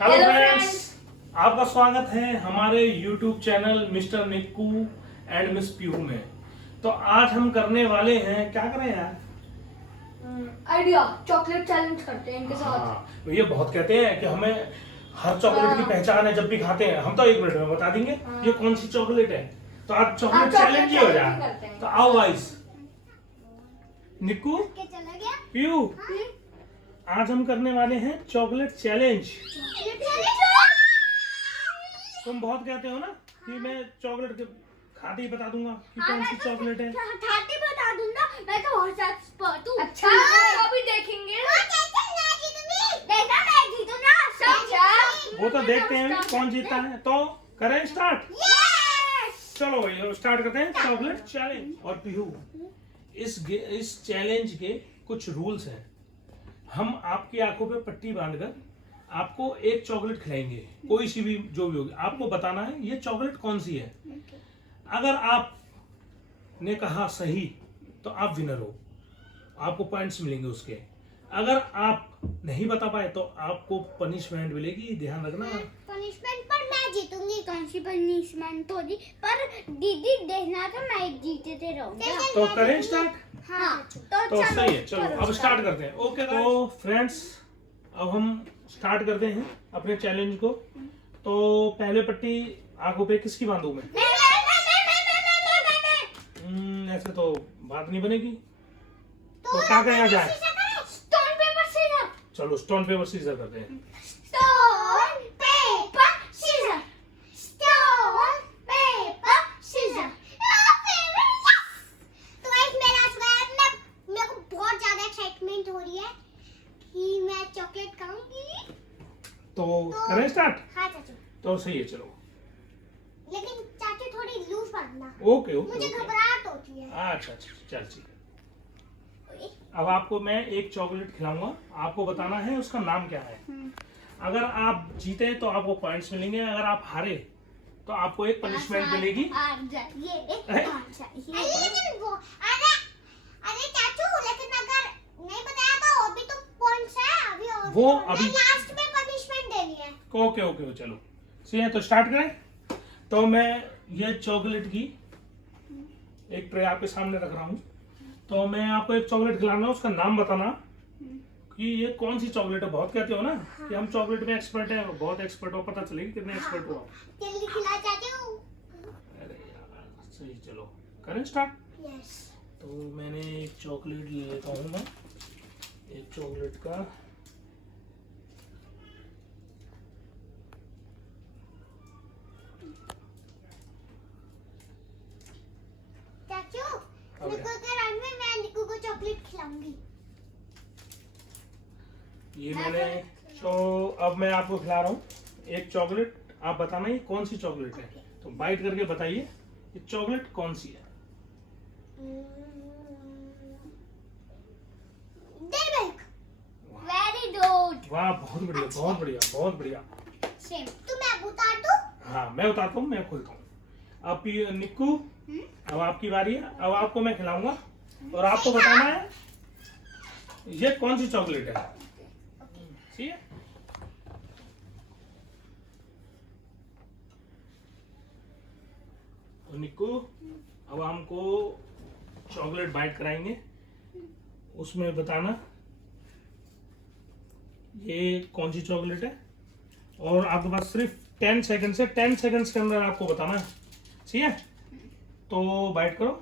Hello friends, आपका स्वागत है हमारे YouTube channel mister Nikku and miss Pihu में। तो आज हम करने वाले हैं, क्या करें यार? आइडिया चॉकलेट चैलेंज करते हैं इनके साथ। हाँ, ये बहुत कहते हैं कि हमें हर चॉकलेट की पहचान है, जब भी खाते हैं हम तो 1 मिनट में बता देंगे ये कौन सी चॉकलेट है। तो आज चॉकलेट चैलेंज ही हो जाए। तो आओ गाइस, निक्कू पीहू, आज हम करने वाले हैं चॉकलेट चैलेंज। तुम बहुत कहते हो ना कि मैं चॉकलेट के खाते ही बता दूंगा कि कौन सी चॉकलेट है। खाते बता दूंगा, मैं तो बहुत एक्सपर्ट हूं। अच्छा, अभी देखेंगे। देखा मैं जीतूंगा सब। वो तो देखते हैं कौन जीतता है। तो करें स्टार्ट। चलो भाई स्टार्ट करते हैं चॉकलेट चैलेंज। और पीहू, इस चैलेंज के कुछ रूल्स हैं। हम आपकी आंखों पे पट्टी बांधकर आपको एक चॉकलेट खिलाएंगे, कोई सी भी जो भी होगी। आपको बताना है ये चॉकलेट कौन सी है। अगर आपने कहा सही तो आप विनर हो, आपको पॉइंट्स मिलेंगे उसके। अगर आप नहीं बता पाए तो आपको पनिशमेंट मिलेगी, ध्यान रखना। पनिशमेंट पर मैं जीतूंगी। कौन सी पनिशमेंट होगी? पर दीदी देखना तो मैं जीतते रहूंगा। तो करें स्टार्ट। हाँ तो सही है, चलो अब स्टार्ट करते हैं। ओके तो फ्रेंड्स, अब हम स्टार्ट करते हैं अपने चैलेंज को। तो पहले पट्टी आंखों पे किसकी बांधूं मैं? ऐसे तो बात नहीं बनेगी। तो क्या कहा जाए? Stone paper scissor. चलो स्टोन पेपर सीजर करते हैं। Stone paper scissor. Stone paper scissor. तो गाइस मेरे को बहुत ज्यादा एक्साइटमेंट हो रही है कि मैं चॉकलेट खाऊंगी। तो करें स्टार्ट। हाँ चाचू, तो सही है, चलो। लेकिन चाचू थोड़ी लूज पकड़ना। ओके ओके मुझे ओके। घबराहट होती है। अच्छा अच्छा, चल ठीक है। अब आपको मैं एक चॉकलेट खिलाऊंगा, आपको बताना है उसका नाम क्या है। अगर आप जीते तो आपको पॉइंट्स मिलेंगे, अगर आप हारे तो आपको एक पनिशमेंट मिलेगी। अरे चाचू, लेकिन अगर नहीं बताया तो अभी तो पॉइंट्स है। अभी और वो अभी लास्ट में पनिशमेंट देनी है। ओके ओके, चलो सही है। तो स्टार्ट करें। तो मैं ये चॉकलेट की एक ट्रे आपके सामने रख रहा हूँ। तो मैं आपको एक चॉकलेट खिलाना है, उसका नाम बताना कि ये कौन सी चॉकलेट है। बहुत कहते हो ना कि हम चॉकलेट में एक्सपर्ट हैं, बहुत एक्सपर्ट हो, पता चलेगी कितने एक्सपर्ट हो आप। जल्दी खिला चाचू। अरे यार सही, चलो करें स्टार्ट। यस। तो मैंने एक चॉकलेट ले लेता हूँ मैं, एक चॉकलेट का। चाचू, निक्कू के राउंड में मैं निक्कू को चॉकलेट खिलाऊंगी। ये मैंने, तो अब मैं आपको खिला रहा हूँ एक चॉकलेट। आप बताना ये कौन सी चॉकलेट है। तो बाइट करके बताइए ये चॉकलेट कौन सी है। Very good. वाह, बहुत बढ़िया बहुत बढ़िया बहुत बढ़िया। सेम। तो मैं उतार दूं? हाँ मैं उतारता हूँ, मैं खोलता हूँ। अब निक्कू, अब आपकी बारी है। अब आपको मैं खिलाऊंगा और आपको बताना है ये कौन सी चॉकलेट है। ठीक है। तो निक्कू, अब हमको चॉकलेट बाइट कराएंगे, उसमें बताना ये कौन सी चॉकलेट है। और आपके पास सिर्फ 10 सेकंड से 10 सेकंड्स के अंदर आपको बताना है, ठीक है। तो बाइट करो।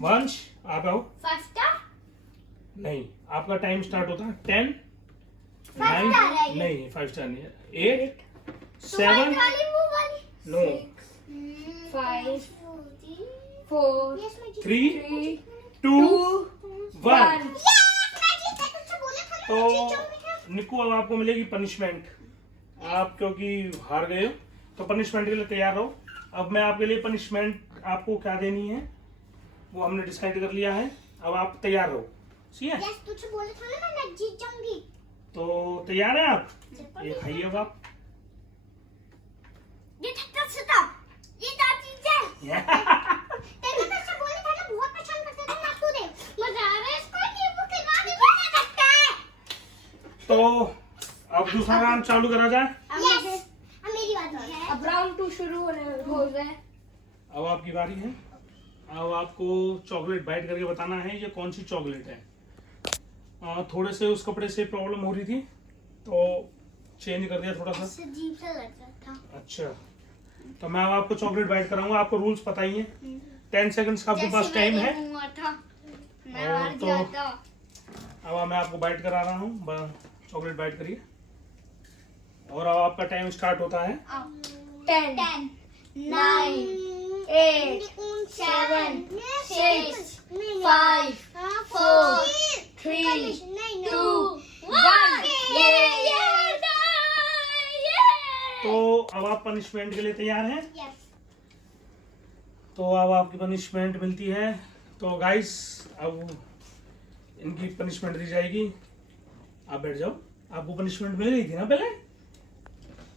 वंश, आप आओ। नहीं, आपका टाइम स्टार्ट होता है 10 9 नहीं 5 स्टार नहीं है, 8 7 नो 5 4 3 3 2 1। 1। तो निक्कू, अब आपको मिलेगी पनिशमेंट। आप क्योंकि हार गए हो तो पनिशमेंट के लिए तैयार रहो। अब मैं आपके लिए पनिशमेंट आपको क्या देनी है वो हमने डिसाइड कर लिया है। अब आप तैयार रहो, ठीक है। यस, तुझे बोला था ना मैं जीत जाऊंगी। तो तैयार है आप? ये खाइए अब आप। ये ठक्कर से था, ये दादी है। तेरे को तो बोला था ना, बहुत परेशान करते थे ना तूने। मजा आ रहा है इसको, ये वो खिलवा भी बना सकता है। तो अब दूसरा राउंड चालू करा जाए। यस, अब मेरी बात है। अब राउंड 2 शुरू हो गए। अब आपकी बारी है। अब आपको चॉकलेट बाइट करके बताना है ये कौन सी चॉकलेट है। थोड़े से उस कपड़े से प्रॉब्लम हो रही थी तो चेंज कर दिया थोड़ा सा। अजीब सा लग रहा था। अच्छा, तो मैं अब आपको चॉकलेट बाइट कराऊंगा। आपको रूल्स पता ही है। 10 सेकंड्स का आपके पास टाइम है। मैं और हार तो गया था। अब मैं आपको बाइट करा रहा हूँ। चॉकलेट बाइट करिए और अब आपका टाइम स्टार्ट होता है। 10 9 8 7 6 5 4 3 2 1 तो अब आप पनिशमेंट के लिए तैयार हैं? यस। तो अब आपकी पनिशमेंट मिलती है। तो गाइस अब इनकी पनिशमेंट दी जाएगी। आप बैठ जाओ। आपको पनिशमेंट मिल गई थी ना पहले,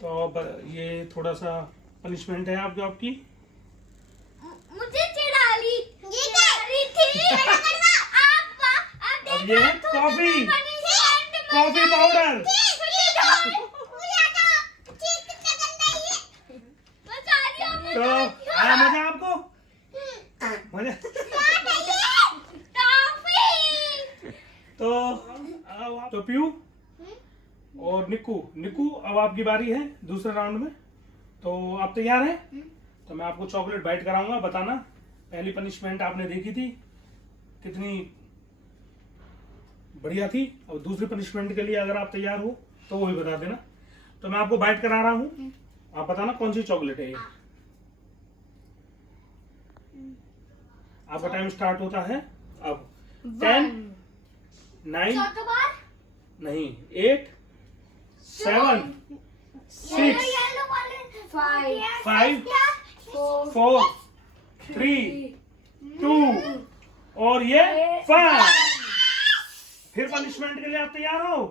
तो अब ये थोड़ा सा पनिशमेंट है आपकी। मुझे चिढ़ा ली ये क्या? थी। अब ये है कॉफी पाउडर। तो आया मजा आपको? मजा? तो पीयू और निक्कू अब आपकी बारी है दूसरे राउंड में। तो आप तैयार हैं? तो मैं आपको चॉकलेट बाइट कराऊंगा। बताना पहली पनिशमेंट आपने देखी थी कितनी बढ़िया थी, और दूसरी पनिशमेंट के लिए अगर आप तैयार हो तो वो भी बता देना। तो मैं आपको बाइट करा रहा हूँ, आप बताना कौन सी चॉकलेट है ये। आपका टाइम स्टार्ट होता है अब। 10 9 नहीं 8 7 6 5 4 3 2 और ये 5। फिर पनिशमेंट के लिए आप तैयार हो?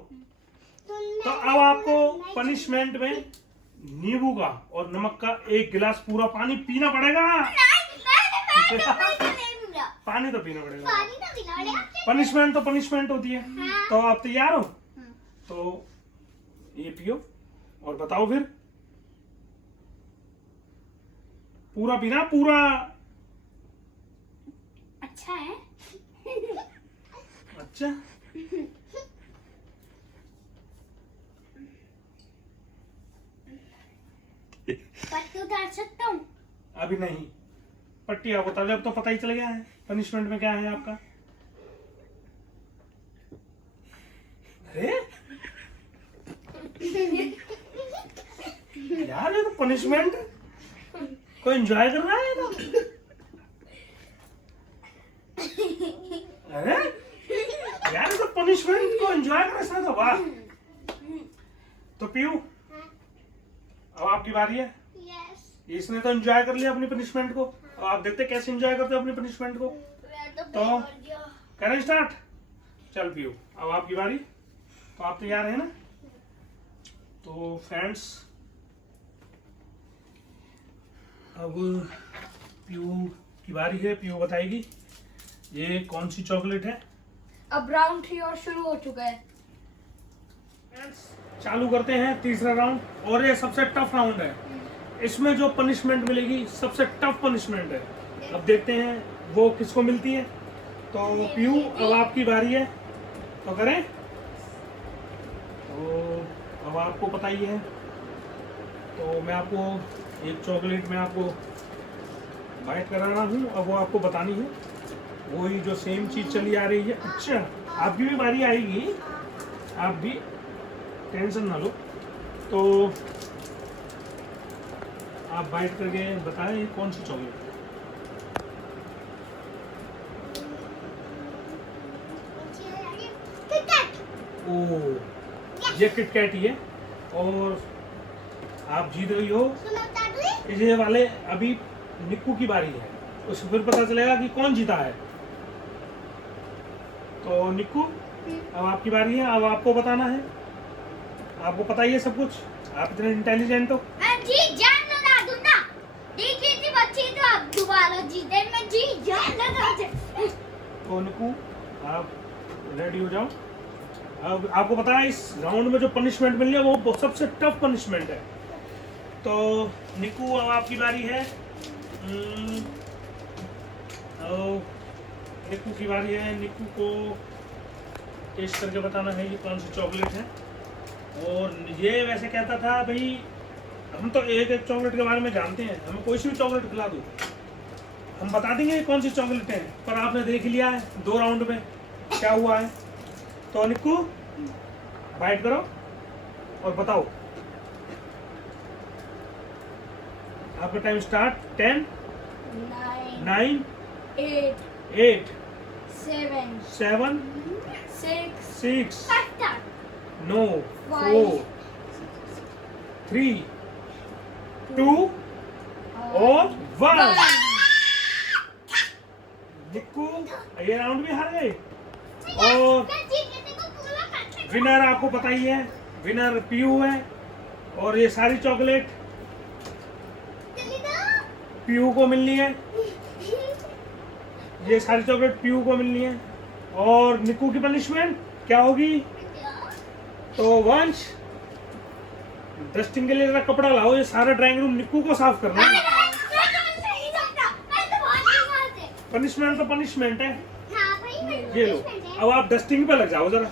तो अब आपको पनिशमेंट में नींबू का और नमक का 1 गिलास पूरा पानी पीना पड़ेगा। पानी तो पीना पड़ेगा। पनिशमेंट तो पनिशमेंट होती है। तो आप तैयार हो? तो ये पियो और बताओ फिर। पूरा पीना, पूरा। अच्छा है। अच्छा, पत्ती उतार सकता हूँ? अभी नहीं। पट्टी आप बता दो, अब तो पता ही चल गया है पनिशमेंट में क्या है आपका। अरे यार ये तो पनिशमेंट कोई एंजॉय कर रहा है तो। अरे यार ये तो पनिशमेंट को एंजॉय कर रहा है तो। वाह। तो पीयू अब आपकी बारी है। यस। इसने तो एंजॉय कर लिया अपनी पनिशमेंट को। अब आप देखते कैसे एंजॉय करते हो अपनी पनिशमेंट को। तो करें स्टार्ट। चल पीयू अब आपकी बारी। तो आप तैयार है ना? तो फ्रेंड्स अब पीयू की बारी है। पीयू बताएगी ये कौन सी चॉकलेट है। अब राउंड 3 और शुरू हो चुका है। चालू करते हैं तीसरा राउंड, और ये सबसे टफ राउंड है। इसमें जो पनिशमेंट मिलेगी सबसे टफ पनिशमेंट है। अब देखते हैं वो किसको मिलती है। तो पीयू अब आपकी बारी है, तो करें। तो अब आपको पता ही है, तो मैं आपको एक चॉकलेट में आपको बाइट करा रहा हूँ। अब वो आपको बतानी है, वही जो सेम चीज चली आ रही है। अच्छा, आपकी भी बारी आएगी, आप भी टेंशन ना लो। तो आप बाइट करके बताएं कौन सी चॉकलेट है। ओ ये किटकैट ही है, और आप जीत गई हो। ये वाले अभी निक्कू की बारी है, उसको फिर पता चलेगा कि कौन जीता है। तो निक्कू अब आपकी बारी है। अब आपको बताना है, आपको पता ही है सब कुछ, आप इतने इंटेलिजेंट हो। मैं जीत जान लगा दूंगा। देखिए थी बच्ची तो अब दोबारा जीते, मैं जीत जान लगा। तो निक्कू आप रेडी हो जाओ। अब आपको पता है इस राउंड में जो पनिशमेंट मिलनी है वो सबसे टफ पनिशमेंट है। तो निकू अब आपकी बारी है। निकू की बारी है। निकू को टेस्ट करके बताना है ये कौन सी चॉकलेट है। और ये वैसे कहता था भाई हम तो एक एक चॉकलेट के बारे में जानते हैं, हमें कोई सी भी चॉकलेट खिला दो हम बता देंगे कौन सी चॉकलेट है। पर आपने देख लिया है 2 राउंड में क्या हुआ है। तो निक्कू बाइट करो और बताओ। आपका टाइम स्टार्ट। 10 9 8 7 6 no 4 3 2 और 1। निक्कू ये राउंड भी हार गए। और विनर आपको पता ही है, विनर पीयू है। और ये सारी चॉकलेट पीयू को मिलनी है। ये सारी चॉकलेट पीयू को मिलनी है। और निक्कू की पनिशमेंट क्या होगी? तो वंश डस्टिंग के लिए जरा कपड़ा लाओ, ये सारा ड्राइंग रूम निक्कू को साफ करना है। पनिशमेंट तो पनिशमेंट है। ये लो अब आप डस्टिंग पे लग जाओ जरा।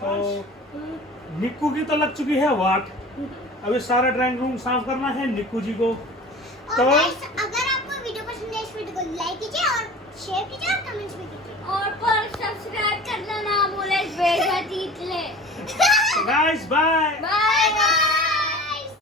तो निक्कू की तो लग चुकी है वाट, अभी सारा ड्राइंग रूम साफ करना है निक्कू जी को। तो अगर आपको वीडियो पसंद है इस वीडियो को लाइक कीजिए और शेयर कीजिए और कमेंट्स भी कीजिए और पर सब्सक्राइब करना ना भूले, bell button guys bye. Bye.